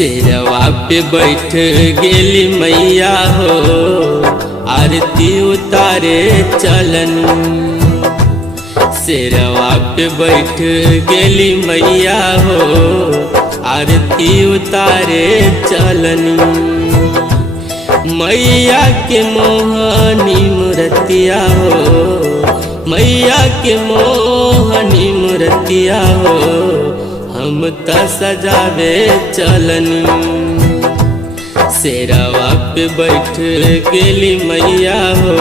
शेरवा पे बैठ गेली मैया हो, आरती उतारे चलनी। शेरवा पे बैठ गेली मैया हो, आरती उतारे चलनी। मैया के मोहनी मूर्तिया हो, मैया के मोहनी मूर्तिया हो, हम त सजावे चलनी। शेरवा पे बैठ गेली मैया हो,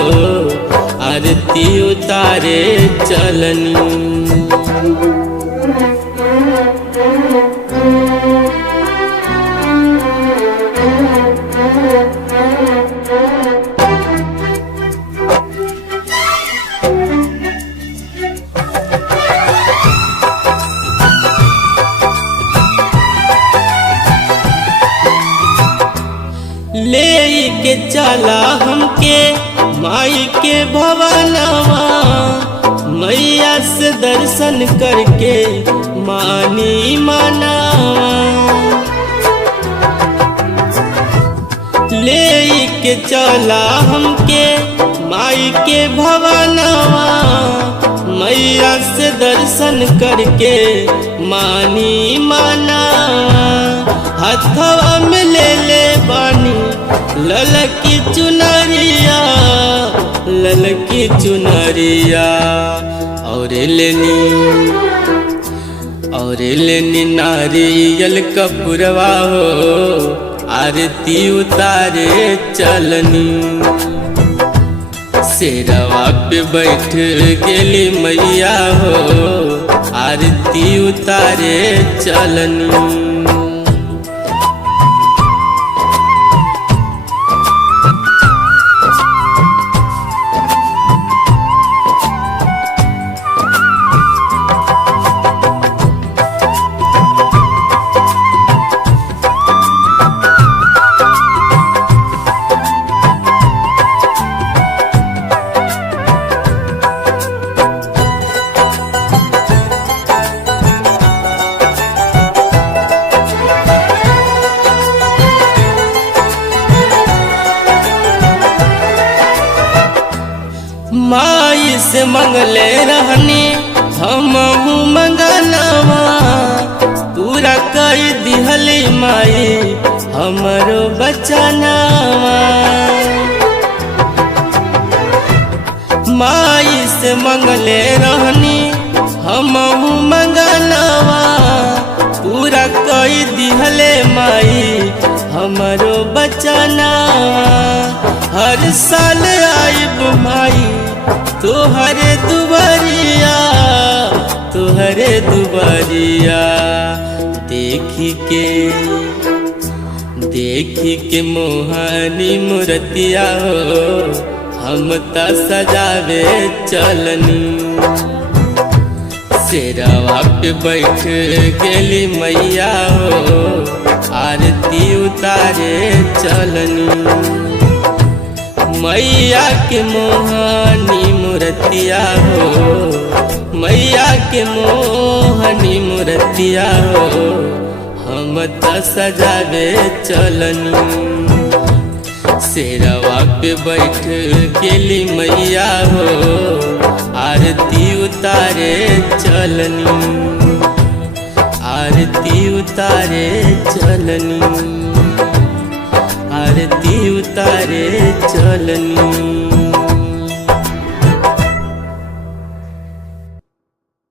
आरती उतारे चलनी। ले के चला हमके माई के भवनवा, मैया से दर्शन करके मानी मनावा। ले के चला हमके माई के भवनवा, मैया से दर्शन करके मानी मनावा। हथवा में ले बानी ललकी चुनरिया, ललकी चुनरिया, और लेनी नारियल कपूरवा हो, आरती उतारे चलनी। शेरवा पे बैठ गेली मैया हो, आरती उतारे चलनी। माई से मंगले रहनी हम मंगनवा, पूरा कर दिहली माई हमरो बचनवा। माई से मंगले रहनी हम मंगनवा, पूरा कर दिहले माई हमरो बचनवा। हर साल आइब माई तोहरे दुबरिया, तोहरे दुबरिया, देखी के मोहनी मूर्तिया हो, हम त सजावे चलनी। शेरवा पे बैठ गेली मैया हो, आरती उतारे चलनी। मैया के मोहनी मूर्तिया हो, मैया के मोहनी मूर्तिया हो, हम त सजावे चलनी। शेरवा पे बैठ गेली मैया हो, आरती उतारे चलनी। आरती उतारे चलनी, आरती उतारे चलनी।